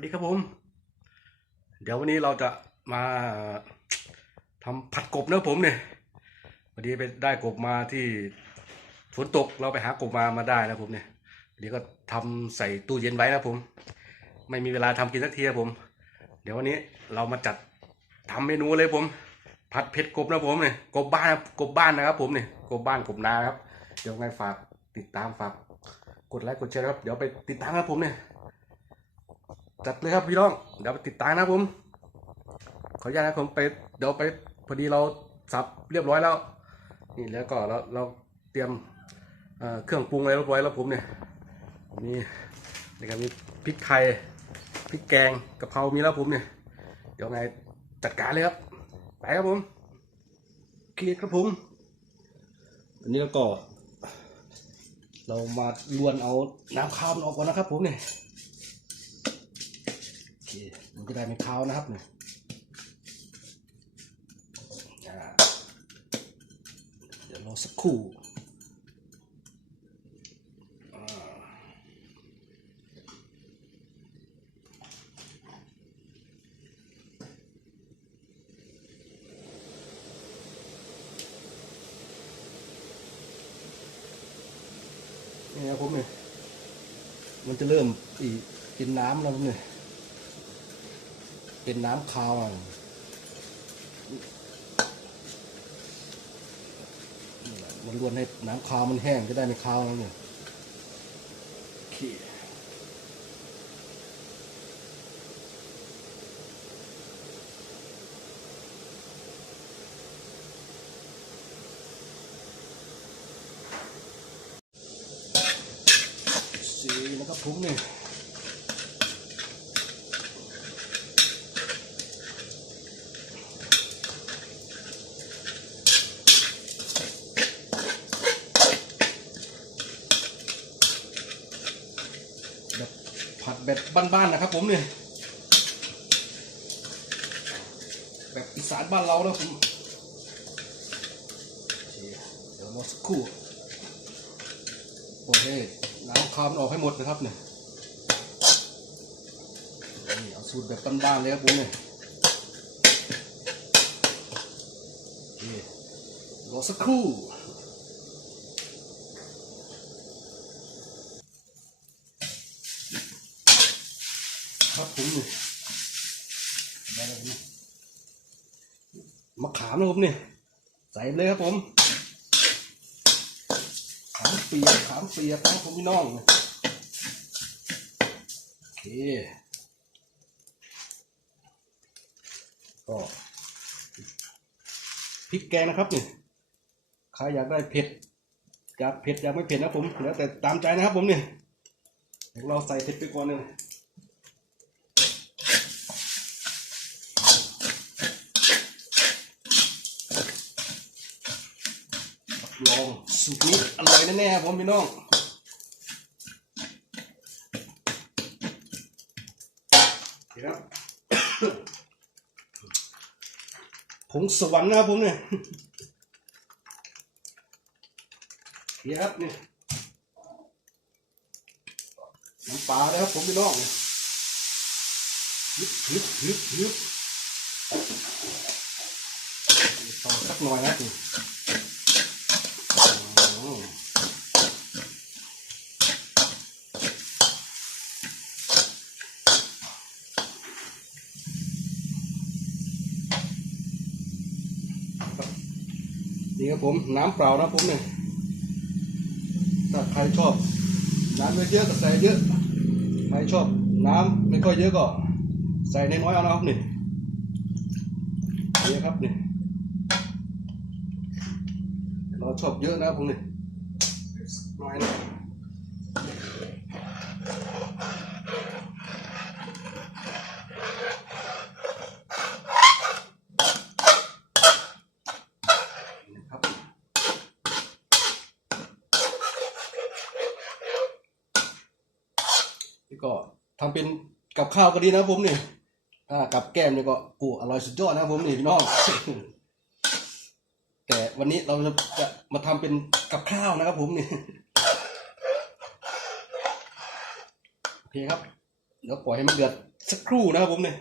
วัสดีครับผม เดี๋ยววันนี้เราจะมาทำผัดกบนะผมเนี่ยวันนี้ไปได้กบมาที่ฝนตกเราไปหากบมามาได้นะผมเนี่ยวันนี้ก็ทำใส่ตู้เย็นไว้นะผม ไม่มีเวลาทำกินสักทีนะผม เดี๋ยววันนี้เรามาจัดทำเมนูเลยผม ผัดเผ็ดกบนะผมเนี่ยกบบ้านนะกบบ้านนะครับ ผมเนี่ยกบบ้านกบนาครับ เดี๋ยวไงฝากติดตามฝากกดไลค์กดแชร์ครับ เดี๋ยวไปติดตามครับผมเนี่ย จัดเลยครับพี่น้อง เดี๋ยวไปติดตามนะผม ขออนุญาตนะผมไปเดี๋ยวไปพอดีเราสับเรียบร้อยแล้ว นี่แล้วก็เราเราเตรียมเเครื่องปรุงอะไรเรียบร้อยแล้วผมเนี่ยมีนี่ก็มีพริกไทยพริกแกงกะเพรามีแล้วผมเนี่ยเดี๋ยวไงจัดการเลยครับไปครับผมเคลียร์ครับผมอันนี้แล้วก็ เรามาลวนเอาน้ำข้าวมันออกก่อนนะครับผมเนี่ย เคมันจะได้ไม่คาวนะครับเนี่ยเดี๋ยวรอสักครู่อ่านี่นะผมเนี่ยมันจะเริ่มอีกินน้ำแล้วเนี่ย เป็นน้ำคาวมันรวนให้น้ำคาวมันแห้งจะได้ไม่คาวแล้วเนี่ยสีนะครับผมเนี่ย แบบผัด แบบบ้านๆนะครับผมเนี่ยแบบอีสานบ้านเรานะผมเดี๋ยวรอสักครู่โอเคน้ำคามันออกให้หมดนะครับเนี่ยนี่เอาสูตรแบบบ้านๆเลยครับผมเนี่ยรอสักครู่ มะขามนะครับเนี่ย ใส่เลยครับผม ขามเปียกขามเปียกนะครับผมพี่น้องโอเคก็พริกแกงนะครับเนี่ยใครอยากได้เผ็ดอยากเผ็ดอยากไม่เผ็ดนะผมแล้วแต่ตามใจนะครับผมเนี่ยเดี๋ยวเราใส่เผ็ดไปก่อนเลย ลองสูตรนี้อร่อยแน่ๆครับผมพี่น้องเดี๋ยวครับผงสวรรค์นะครับผมเนี่ยเดี๋ยวครับเนี่ยน้ำปลาเลยครับผมพี่น้องเนี่ยฮึบฮึบฮึบฮึบต่อสักหน่อยนะนี่ อืมนี่ ครับผมน้ำเปล่านะผมเนี่ยถ้าใครชอบ น้ำเยอะๆก็ใส่เยอะใครชอบ น้ำไม่ค่อยเยอะก็ ใส่น้อยๆเอานะครับนี่นี่ครับนี่เราชอบเยอะนะผมนี่น้อยนะ ก็ทำเป็นกับข้าวก็ดีนะผมนี่อ่ากับแก้มนี่ก็กูอร่อยสุดยอดนะผมนี่พี่น้องแต่วันนี้เราจะจะมาทำเป็นกับข้าวนะครับผมนี่โอเคครับเดี๋ยวปล่อยให้มันเดือดสักครู่นะครับผมเนี่ย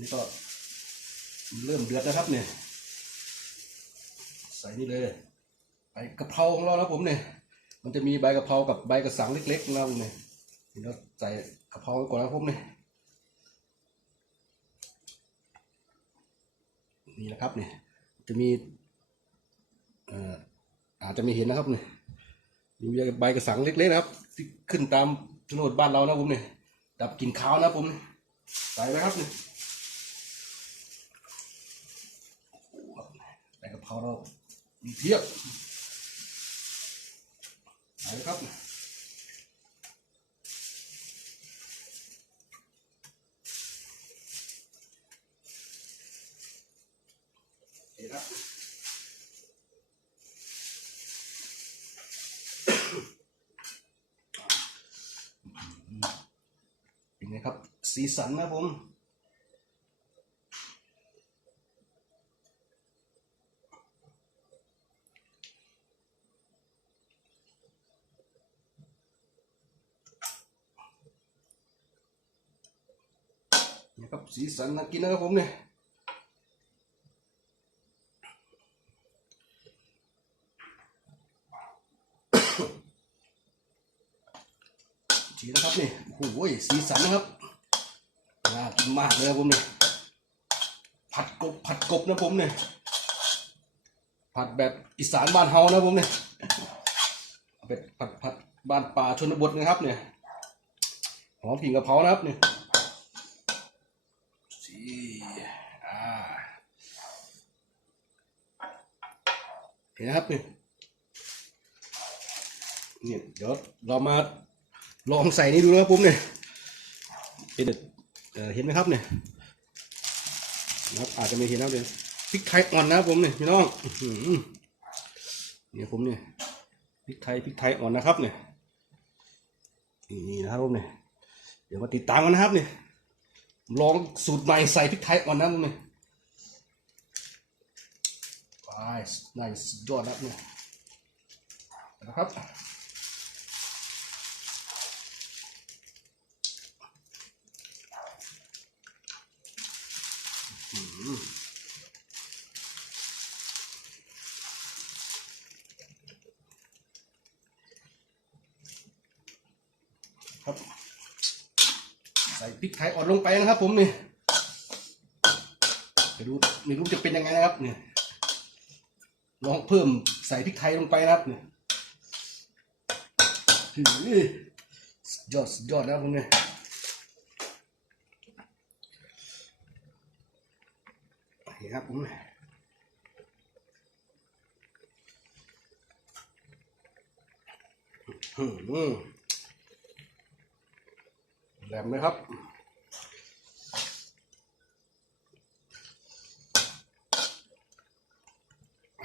นี่ก็เริ่มเดือดนะครับเนี่ย ใส่นี่เลยใบกะเพราของเราแล้วผมเนี่ย มันจะมีใบกะเพรากับใบกระสังเล็กๆนะครับเนี่ยเราใส่กะเพราไปก่อนนะผมเนี่ยนี่นะครับเนี่ยจะมีเอ่ออาจจะไม่เห็นนะครับเนี่ยมีใบกระสังเล็กๆนะครับ ที่ขึ้นตามโฉนบ้านเรานะผมเนี่ยดับกลิ่นขาวนะผมเนี่ยใส่ไปครับเนี่ยโอ้โหครับใบกะ เพราเรามีเทียบใส่ไปครับเห็นครับเป็นไงครับ สีสันนะผม สีสันน่ากินนะครับผมเนี่ยทีนะครับนี่โอ้โหสีสันนะครับน่ากินมากเลยครับผมเนี่ยผัดกบผัดกบนะผมเนี่ยผัดแบบอีสานบ้านเฮานะผมเนี่ยเอาเป็ดผัดผัดบ้านป่าชนบทนะครับเนี่ยหอมผิงกะเพรานะครับเนี่ยสีอ่าเห็นนะครับเนี่ยเนี่ยเดี๋ยวเรามาลองใส่นี่ดูนะครับผมเนี่ยเป็นเอ่อเห็นไหมครับเนี่ยนะครับอาจจะไม่เห็นนะครับเดี๋ยวพริกไทยอ่อนนะครับผมเนี่ยพี่น้องอื้อหือเนี่ยผมเนี่ยพริกไทยพริกไทยอ่อนนะครับเนี่ยนี่นะครับผมเนี่ยเดี๋ยวมาติดตามกันนะครับเนี่ยลองสูตรใหม่ใส่พริกไทยอ่อนนะครับผมเนี่ยไป น่าจะสุดยอดนะครับเนี่ยนะครับครับ ใส่พริกไทยอ่อนลงไปนะครับผมนี่ไม่รู้ไม่รู้จะเป็นยังไงนะครับเนี่ย ลองเพิ่มใส่พริกไทยลงไปนะครับเนี่ยยอดยอดนะครับผมเนี่ยนี่ครับผมเนี่ยอืมแหลมไหมครับ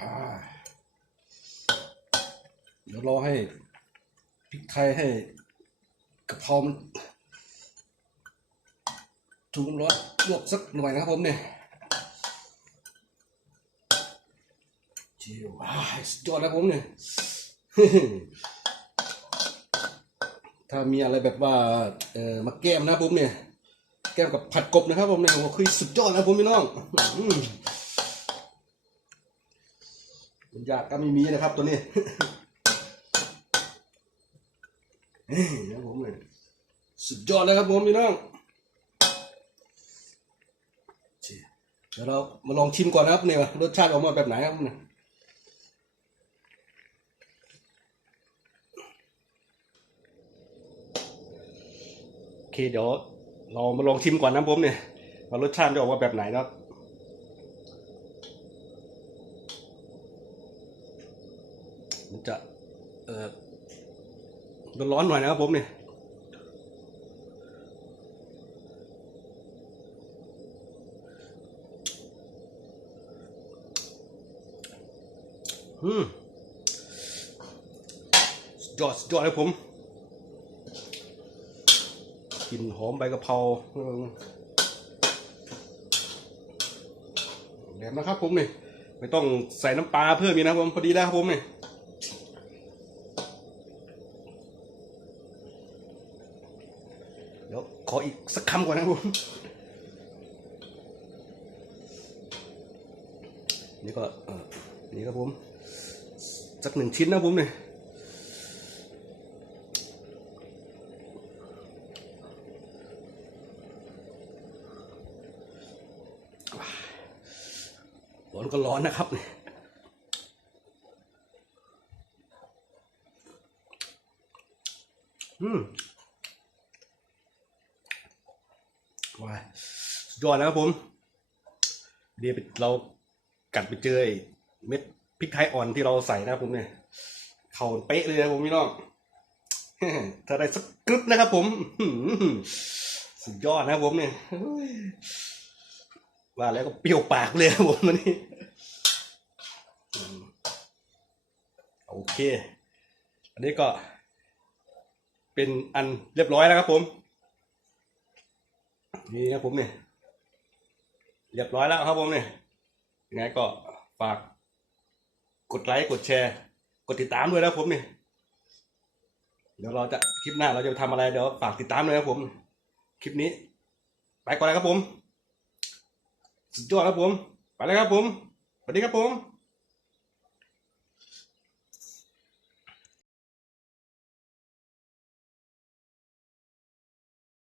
อ่าเดี๋ยวรอให้พริกไทยให้กระเพรามันถูกร้อนลวกสักหน่อยนะครับผมเนี่ยจิวอ่าสุดยอดนะครับผมเนี่ยถ้ามีอะไรแบบว่าเออมาแก้มนะผมเนี่ย แก้มกับผัดกบนะครับผมเนี่ยโอ้โหคือสุดยอดนะผมพี่น้องอืมมันยากก็ไม่มีนะครับตัวนี้ นะผมเลยสุดยอดเลยครับผมพี่น้องเดี๋ยวเรามาลองชิมก่อนนะครับเนี่ยรสชาติออกมาแบบไหนครับเนี่ยโอเคเดี๋ยวเรามาลองชิมก่อนนะผมเนี่ยว่ารสชาติจะออกมาแบบไหนนะครับมันจะเอ่อ ร้อนหน่อยนะครับผมเนี่ยอืมยอดยอดเลยผมกลิ่นหอมใบกะเพราอืมนะครับผมเนี่ยไม่ต้องใส่น้ำปลาเพิ่มอีกนะครับผมพอดีแล้วครับผมเนี่ยวข ออีกสักคำก่อนนะผมนี่ก็นี่ครับผมสักหนึ่งชิ้นนะผมนี่ร้อนก็ร้อนนะครับเนี่ยอืมว้ายสุด ยอดนะครับผม เดี๋ยวเรากัดไปเจอเม็ดพริกไทยอ่อนที่เราใส่นะครับผมเนี่ยเข่าเป๊ะเลยนะผมพี่น้องถ้าได้สักกรึบนะครับผมสุดยอดนะครับผมเนี่ยว่าแล้วก็เปรี้ยวปากเลยครับผมวันนี้โอเค อันนี้ก็เป็นอันเรียบร้อยแล้วครับผม นี่ครับผมเนี่ย เรียบร้อยแล้วครับผมเนี่ยยังไงก็ฝากกดไลค์กดแชร์ กดติดตามด้วยนะครับผมเนี่ยเดี๋ยวเราจะคลิปหน้าเราจะทำอะไรเดี๋ยวฝากติดตามเลยครับผม คลิปนี้ ไปก่อนเลยครับผม สุดยอดครับผม ไปเลยครับผมสวัสดีครับผม